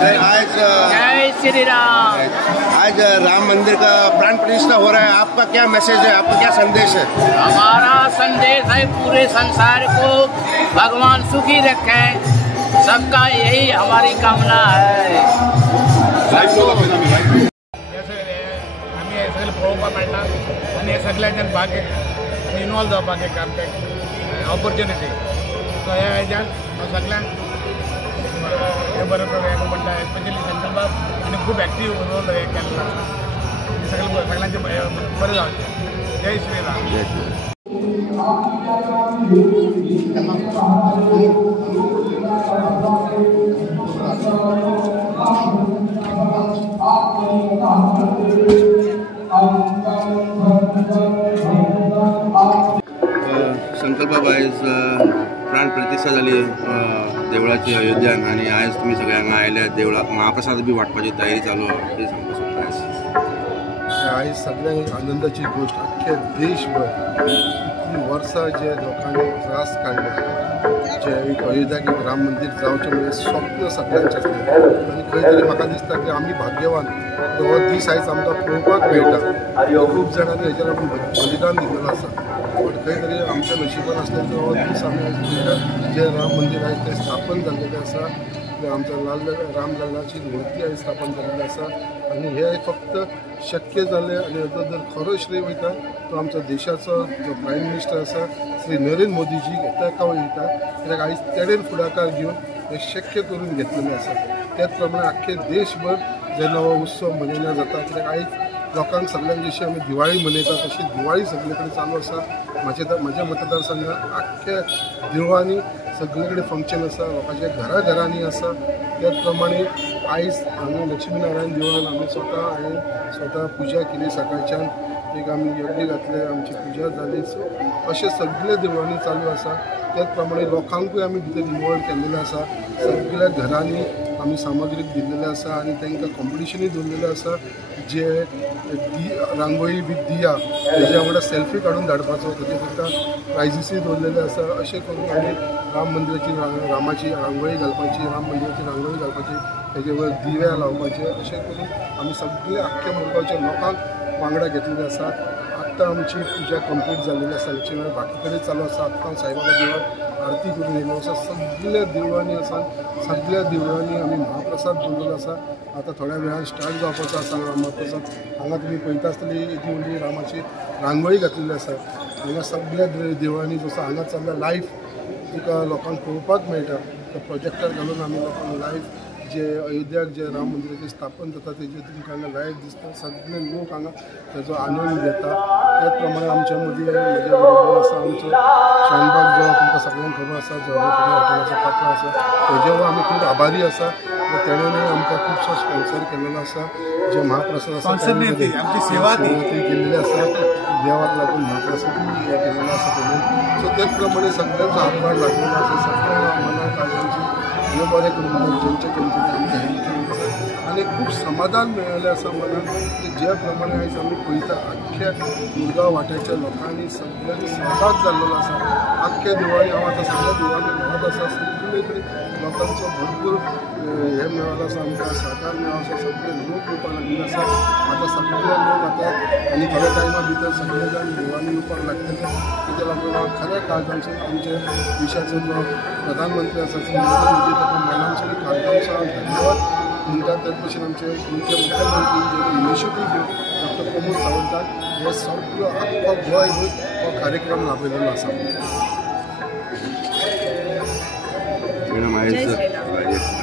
आज जय श्री राम। आज राम मंदिर का प्राण प्रतिष्ठा हो रहा है, आपका क्या मैसेज है, आपका क्या संदेश है? हमारा संदेश है पूरे संसार को भगवान सुखी रखे, सबका यही हमारी कामना है। आम्ही सगळे पळोवपाक मेळटा आनी सगळ्यांच्यान भाग इनवॉल्व जावपाक एक आमकां ऑपॉर्च्युनिटी सो ह्या हेज्यान सगळ्यांक हे बरें हें म्हणटा एस्पेशली सेंट्रल बाब आनी खूब एक्टीव रोल हे केल्लो आसा सगळ्यांचें बरें जावचें। जय श्री राम। संकल्प आयज प्राण प्रतिष्ठा जाली देवळाची अयोध्यान आणि आयज तुम्ही सगळे हांगा आयल्यात देवळाक महाप्रसाद बी वाटपाची तयारी चालू आहे सांगू शकता? आयज सगळ्यांक आनंदाची गोष्ट अख्ख्या देशभर इतली वर्सां जे लोकांनी त्रास काडले जे एक अयोध्याक एक राम मंदिर जावचें म्हणजे स्वप्न सगळ्यांचें आसलें आनी खंय तरी म्हाका दिसता की आमी भाग्यवान हो दीस आयज आमकां पळोवपाक मेळटा। खूब जाणांनी हेजेर आपूण बलिदान दिल्लें आसा बट खंय तरी आमच्या नशिबान आसलें तर हो दीस आमी आयज पळयता जे राम मंदिर आयज तें स्थापन जाल्लेलें आसा आमच्या रामलल्लाची मुर्ती आयज स्थापन जाल्ली आसा आनी हे फक्त शक्य जालें आनी हेजो जर खरो श्रेय वयता तो आमच्या देशाचो जो प्रायम मिनिस्टर आसा श्री नरेंद्र मोदीजी ताका वयता कित्याक आयज तेणेन फुडाकार घेवन हे शक्य करून घेतलेलें आसा। त्याच प्रमाणे आख्खे देशभर जेन्ना हो उत्सव मनयला जाता कित्याक आयज लोकांक सगळ्यांक जशी आमी दिवाळी मनयता तशी दिवाळी सगळे कडेन चालू आसा। म्हाज्या मतदारसंघात आख्ख्या देवळांनी सगळे कडेन फंक्शन आसा, लोकांच्या घरांनी आसा। त्याच प्रमाणे आयज हांगा लक्ष्मीनारायण देवळान आमी स्वता पुजा केली सकाळच्यान एक आमी यज्ञ घातले आमची पुजा जाली सो अशें सगळे देवळांनी चालू आसा। त्याच प्रमाणे लोकांकूय आमी भितर इनवॉल्व केल्लेले आसा, सगळ्या घरांनी आमी सामग्री दिल्लेले आसा आनी तांकां कॉम्पिटिशनूय दवरलेलें आसा जे रांगोळी विथ दिया तेज्या वांगडा सेल्फी काडून धाडपाचो तेजे खातीर प्रायजीसूय दवरलेले आसा। अशें करून आमी राम मंदिराची रामाची रांगोळी घालपाची, राम मंदिराची रांगोळी घालपाची, तेजे वयर दिवे लावपाचे अशें करून आमी सगळे आख्ख्या मुलगांच्या लोकांक वांगडा घेतलेले आसा। आत्तां आमची पुजा कंप्लीट जाल्लेली आसा, लक्ष्मीनारायण बाकी कडेन चालू आसा। आत्तां साईबाबा देवळान आरती करून येयल्लो आसा, सगळ्या देवळांनी आसा, सगळ्या देवळांनी आमी महाप्रसाद दवरलेलो आसा। आतां थोड्या वेळान स्टार्ट जावपाचो आसा महाप्रसाद। हांगा तुमी पळयता आसतली इतली व्हडली रामाची रांगोळी घातलेली आसा। हांगा सगळ्या देवळांनी जसो हांगा चल्ला लायव्ह तुका लोकांक पळोवपाक मेळटा, प्रोजेक्टर घालून आमी लोकांक लायव्ह जे अयोध्याक जे राम मंदिराचें स्थापन जाता तेजे तुमकां हांगा लायव्ह दिसता, सगळे लोक हांगा तेजो आनंद घेता। त्याच प्रमाणे आमच्या मदीं म्हज्या बरोबर आसा आमचो शानबाग जो तुमकां सगळ्यांक खबर आसा, जो हॉटेलाचो पात्र आसा तेजे आमी खूब आभारी आसा। तेणेंय आमकां खुबसो स्पॉन्सर केल्लो आसा, जे महाप्रसाद आसा आमची सेवा केल्लेली आसा, देवाक लागून महाप्रसाद केल्लेलो आसा तेणें। सो त्याच प्रमाणे सगळ्यांचो हातभार लागलेलो आसा, सगळ्या मनाक आयज हे बरें करून जेंचे आनी खूब समाधान मेळिल्लें आसा मनाक ज्या प्रमाणे आयज आमी पळयता आख्ख्या मुरगांव वाट्याच्या लोकांनी सगळ्यांनी सहभाग जाल्लो आसा। आख्ख्या दिवाळी हांव आतां सगळ्या दिवाळी भोंवत आसा, सगळे कडेन लोकांचो भरपूर हे मेळ्ळो आसा, आमकां सहकार मेळ्ळो आसा, सगळे लोक येवपाक लागलेले आसा। आतां सगळे लोक आतां आनी थोड्या टायमा भितर सगळे जाण देवळांनी येवपाक लागतले, कित्याक लागून हांव खऱ्या काळजांसून आमच्या देशाचो जो प्रधानमंत्री आसा नरेंद्र मोदी ताका मनानसून काळजांचो हांव धन्यवाद म्हणटा। त्याच भशेन आमचे गोंयचे मुख्यमंत्री जे इनिशिएटीव घेवन डॉक्टर प्रमोद सावंतान हे सगळो आख्खो गोंयभर हो कार्यक्रम राबयलेलो आसा।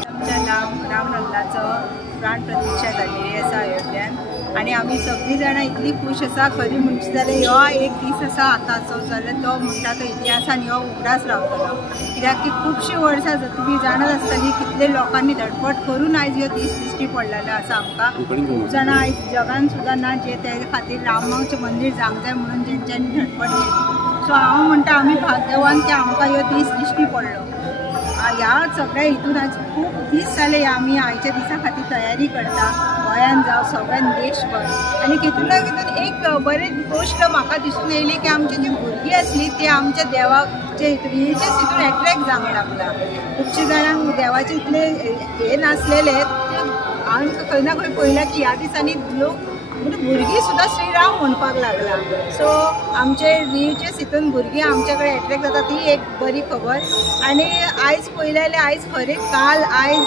आमच्या रामलल्लाचो प्राण प्रतिष्ठा जाल्ली आसा अयोध्यान आनी आमी सगळीं जाणां इतली खूश आसा। खरी म्हणचे जाल्यार हो एक दीस आसा आतांचो जाल्यार तो म्हणटा तो इतिहासान हो उगडास रावतलो, कित्याक की खुबशीं वर्सां तुमी जाणत आसतलीं कितले लोकांनी धडपड करून आयज हो दीस दिश्टी पडलेलो आसा आमकां। खूब जाणां आयज जगान सुद्दां ना जे ते खातीर रामाचें मंदीर जावंक जाय म्हणून जेंच्यांनी धडपड केली। सो हांव म्हणटा आमी भाग्यवान की आमकां हो दीस दिश्टी पडलो। ह्या सगळ्या हितून आज खूब दीस जाले आमी आयच्या दिसा खातीर तयारी करता, गोंयान जावं सगळ्यान देशभर। आनी कितून एक बरी गोश्ट म्हाका दिसून येयली की आमची जी भुरगीं आसली ती आमच्या देवाचे रिलिजियस हितून एट्रॅक्ट जावंक लागला। खुबशे जाणांक देवाचे इतले हे नासलेले ते आमकां खंय ना खंय पळयलां की ह्या दिसांनी लोक म्हणजे भुरगीं सुद्दां श्रीराम म्हणपाक लागला. सो आमचे रिलीजियस हितून भुरगीं आमचे कडेन एट्रॅक्ट जाता ती एक बरी खबर. आनी आयज पळयलें जाल्यार आयज खरें काल आयज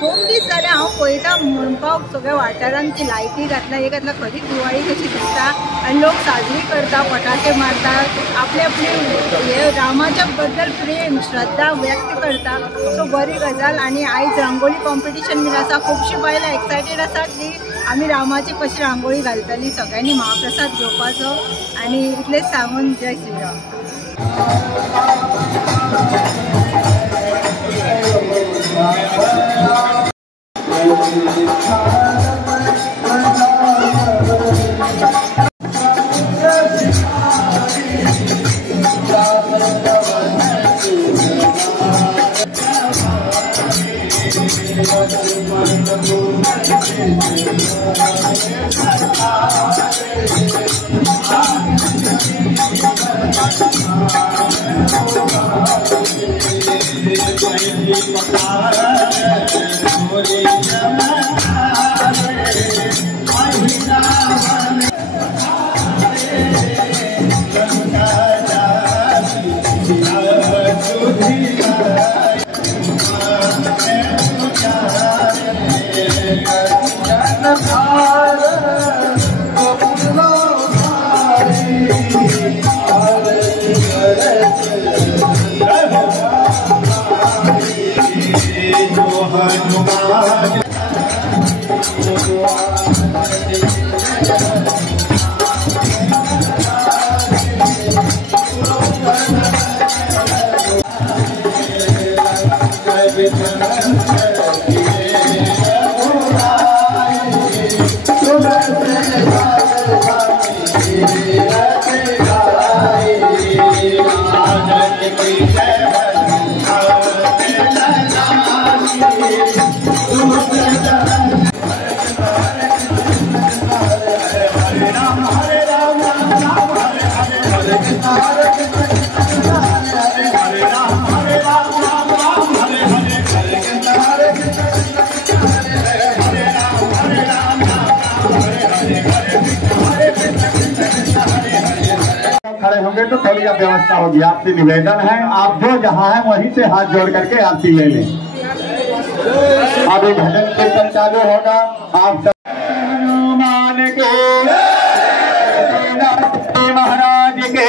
2 दीस जाले हांव पळयता म्हणपाक सगळ्या वाठारांत ती लायटी घातला हे घातला खरीच दिवाळी कशी दिसता आनी लोक साजरी करता फटाके मारतात आपले आपले हे रामाच्या बद्दल प्रेम श्रद्धा व्यक्त करता. सो बरी गजाल. आनी आयज रांगोळी कॉम्पिटिशन बीन आसा. खुबशीं बायलां एक्सायटेड आसा की आमी रामाची कशी रांगोळी घालतली सगळ्यांनी महाप्रसाद घेवपाचो. आनी इतलेंच सांगून जय श्रीराम. खड़े होंगे तो थोड़ी व्यवस्था होगी। आपसे निवेदन है आप जो जहाँ है वहीं से हाथ जोड़ करके आरती ले लें। अभी भजन कीर्तन चालू होगा। आप सब हनुमान के महाराज के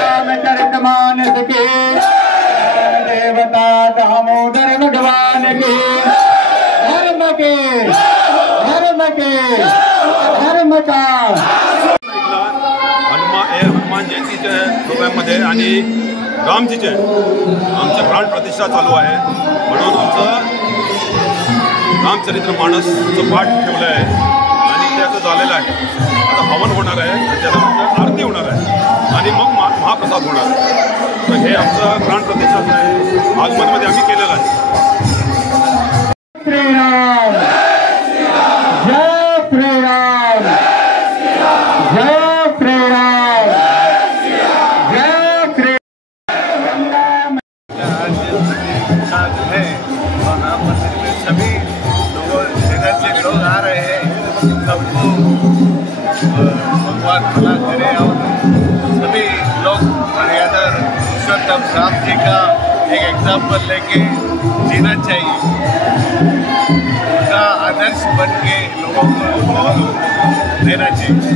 रामचरितमानस के देवता दामोदर भगवान के धर्म का हनुमान जयंतीच्या प्रोग्राममध्ये आणि रामजीचे आमचे प्राण प्रतिष्ठा चालू आहे म्हणून आमचं रामचरित्र मानसचं पाठ ठेवलं आहे आणि त्याचं झालेलं आहे. आता हवन होणार आहे आणि त्यानंतर आरती होणार आहे आणि मग महाप्रसाद होणार आहे. तर हे आमचं प्राण प्रतिष्ठाचं आहे. आगमनमध्ये आम्ही केलेलं आहे. श्रीराम जय श्रीराम जय श्रीराम जय श्री है और राम मंदिर में सभी लोगों शहर से लोग आ रहे हैं. सबको भगवान भला करे और सभी लोग मर्यादा पुरुषोत्तम राम जी का एक एग्जाम्पल लेके जीना चाहिए. उनका आदर्श बन के लोगों को देना चाहिए.